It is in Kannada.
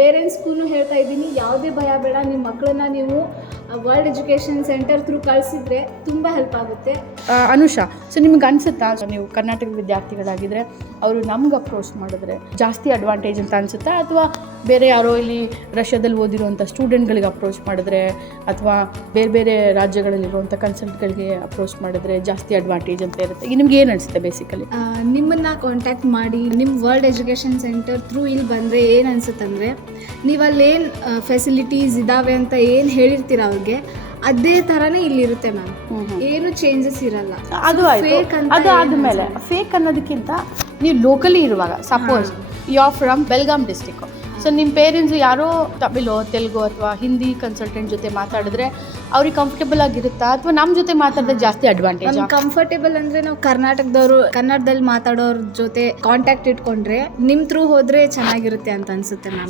ಪೇರೆಂಟ್ಸ್ಗೂ ಹೇಳ್ತಾ ಇದ್ದೀನಿ, ಯಾವುದೇ ಭಯ ಬೇಡ. ನಿಮ್ಮ ಮಕ್ಕಳನ್ನ ನೀವು ವರ್ಲ್ಡ್ ಎಜುಕೇಷನ್ ಸೆಂಟರ್ ಥ್ರೂ ಕಳಿಸಿದ್ರೆ ತುಂಬ ಹೆಲ್ಪ್ ಆಗುತ್ತೆ. ಅನುಷಾ, ಸೊ ನಿಮ್ಗೆ ಅನಿಸುತ್ತಾ ನೀವು ಕರ್ನಾಟಕ ವಿದ್ಯಾರ್ಥಿಗಳಾಗಿದ್ದರೆ ಅವರು ನಮ್ಗೆ ಅಪ್ರೋಚ್ ಮಾಡಿದ್ರೆ ಜಾಸ್ತಿ ಅಡ್ವಾಂಟೇಜ್ ಅಂತ ಅನಿಸುತ್ತಾ, ಅಥವಾ ಬೇರೆ ಯಾರೋ ಇಲ್ಲಿ ರಷ್ಯಾದಲ್ಲಿ ಓದಿರುವಂಥ ಸ್ಟೂಡೆಂಟ್ಗಳಿಗೆ ಅಪ್ರೋಚ್ ಮಾಡಿದ್ರೆ ಅಥವಾ ಬೇರೆ ಬೇರೆ ರಾಜ್ಯಗಳಲ್ಲಿರುವಂಥ ಕನ್ಸಲ್ಟ್ಗಳಿಗೆ ಅಪ್ರೋಚ್ ಮಾಡಿದ್ರೆ ಜಾಸ್ತಿ ಅಡ್ವಾಂಟೇಜ್ ಅಂತ ಇರುತ್ತೆ? ಈಗ ನಿಮ್ಗೆ ಏನು ಅನಿಸುತ್ತೆ ಬೇಸಿಕಲಿ? ನಿಮ್ಮನ್ನು ಕಾಂಟ್ಯಾಕ್ಟ್ ಮಾಡಿ ನಿಮ್ಮ ವರ್ಲ್ಡ್ ಎಜುಕೇಷನ್ ಸೆಂಟರ್ ಥ್ರೂ ಇಲ್ಲಿ ಬಂದರೆ ಏನು ಅನಿಸುತ್ತಂದರೆ, ನೀವು ಅಲ್ಲೇನು ಫೆಸಿಲಿಟೀಸ್ ಇದ್ದಾವೆ ಅಂತ ಏನು ಹೇಳಿರ್ತೀರ ಅವ್ರಿಗೆ, ಅದೇ ಥರನೇ ಇಲ್ಲಿರುತ್ತೆ ಮ್ಯಾಮ್. ಏನು ಚೇಂಜಸ್ ಇರಲ್ಲ. ಅದು ಅದು ಆದಮೇಲೆ ಫೇಕ್ ಅನ್ನೋದಕ್ಕಿಂತ ನೀವು ಲೋಕಲಿ ಇರುವಾಗ, suppose you are from Belgaum district, so ನಿಮ್ಮ ಪೇರೆಂಟ್ಸ್ ಯಾರೋ ತಮಿಳೋ ತೆಲುಗು ಅಥವಾ ಹಿಂದಿ ಕನ್ಸಲ್ಟೆಂಟ್ ಜೊತೆ ಮಾತಾಡಿದ್ರೆ ಅವ್ರಿಗೆ ಕಂಫರ್ಟೇಬಲ್ ಆಗಿರುತ್ತಾ, ಅಥವಾ ನಮ್ಮ ಜೊತೆ ಮಾತಾಡಿದ್ರೆ ಜಾಸ್ತಿ ಅಡ್ವಾಂಟೇಜ್? ಕಂಫರ್ಟೇಬಲ್ ಅಂದರೆ ನಾವು ಕರ್ನಾಟಕದವರು ಕನ್ನಡದಲ್ಲಿ ಮಾತಾಡೋರ ಜೊತೆ ಕಾಂಟ್ಯಾಕ್ಟ್ ಇಟ್ಕೊಂಡ್ರೆ ನಿಮ್ಮ ಥ್ರೂ ಹೋದರೆ ಚೆನ್ನಾಗಿರುತ್ತೆ ಅಂತ ಅನಿಸುತ್ತೆ ಮ್ಯಾಮ್.